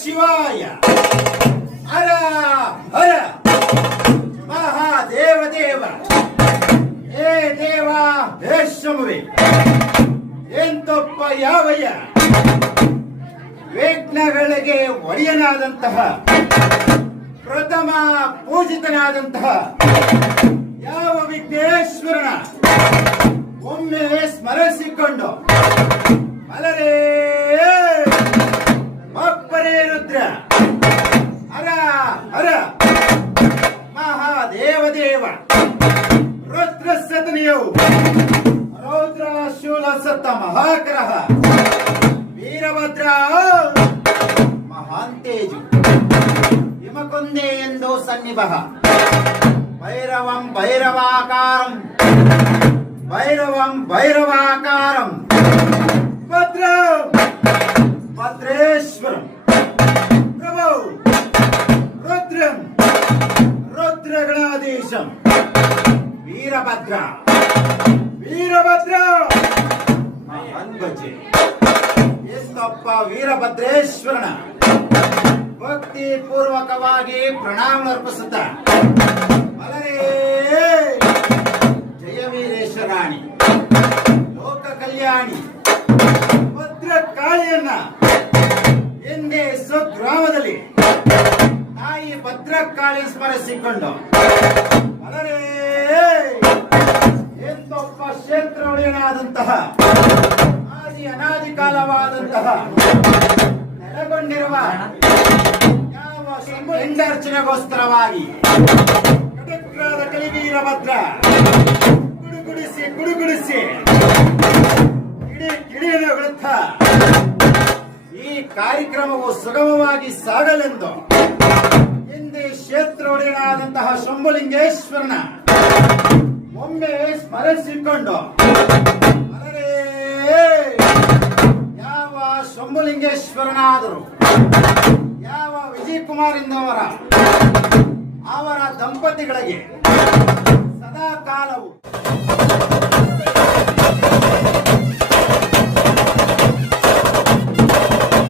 ಶಿವಾಯ. ಹರ ಹರ ಮಹಾದೇವ ದೇವ. ಹೇ ದೇವ, ಹೇ ಶಂಭುವೆ, ಎಂತೊಪ್ಪ ಯಾವಯ್ಯ. ವಿಘ್ನಗಳಿಗೆ ಒಡೆಯನಾದಂತಹ ಪ್ರಥಮ ಪೂಜಿತನಾದಂತಹ ಯಾವ ವಿಘ್ನೇಶ್ವರನ ಒಮ್ಮೆ ಸ್ಮರಿಸಿಕೊಂಡು ಮಲರೇ ಅಪ್ಪರೇ ರುದ್ರ. ಹರ ಹರ ಮಹಾದೇವ ದೇವ. ರುದ್ರ ಸತನಿಯವು ರೌದ್ರ ಶೂಲ ಸತ್ತ ಮಹಾಕರಃ ವೀರಭದ್ರ ಮಹಾಂತೇಜು ಹಿಮಕುಂದೆ ಎಂದು ಸನ್ನಿಭಃ ಭೈರವಂ ಭೈರವಾಕಾರಂ ಭೈರವಂ ಭೈರವಾಕಾರಂ ಭದ್ರ ಭದ್ರೇಶ್ವರಂ ಪ್ರಭು ರುದ್ರಂ ರುದ್ರಗಣಾಧೀಶಂ ವೀರಭದ್ರ ವೀರಭದ್ರ ಮಹಾನ್ಗಜೆ. ಎಂದಪ್ಪ ವೀರಭದ್ರೇಶ್ವರನ ಭಕ್ತಿ ಪೂರ್ವಕವಾಗಿ ಪ್ರಣಾಮ ಅರ್ಪಿಸುತ್ತ ಮಲರೇ ಜಯವೀರೇಶ್ವರಾಣಿ ಲೋಕ ಕಲ್ಯಾಣಿ ಭದ್ರಕಾಳಿಯನ್ನ ಎಂದೇ ಸ್ವಗ್ರಾಮದಲ್ಲಿ ತಾಯಿ ಭದ್ರಕಾಳಿ ಸ್ಮರಿಸಿಕೊಂಡು ಮಲರೇ ಎಂದೊಬ್ಬ ಕ್ಷೇತ್ರ ಒಡೆಯನಾದಂತಹ ಆದಿ ಅನಾದಿ ಕಾಲವಾದಂತಹ ನೆಲೆಗೊಂಡಿರುವ ಯಾವ ಎಂಡರ್ಚನೆಗೋಸ್ಕರವಾಗಿ ಕಟುಕ್ರಾದ ಕಲಿವೀರಭದ್ರ ಗುಡುಗುಡಿಸಿ ಗುಡುಗುಡಿಸಿ ಕಿಡಿಯನ್ನು ಬಿಡುತ್ತ ಈ ಕಾರ್ಯಕ್ರಮವು ಸುಗಮವಾಗಿ ಸಾಗಲೆಂದು ಹಿಂದೆ ಕ್ಷೇತ್ರ ಒಡೆಯನಾದಂತಹ ಶಂಭುಲಿಂಗೇಶ್ವರನ ಒಮ್ಮೆ ಸ್ಮರಿಸಿಕೊಂಡು ಯಾವ ಶಂಭುಲಿಂಗೇಶ್ವರನಾದರು ಯಾವ ವಿಜಯ್ ಕುಮಾರ್ ಎಂದವರ ಅವರ ದಂಪತಿಗಳಿಗೆ ಸದಾ ಕಾಲವು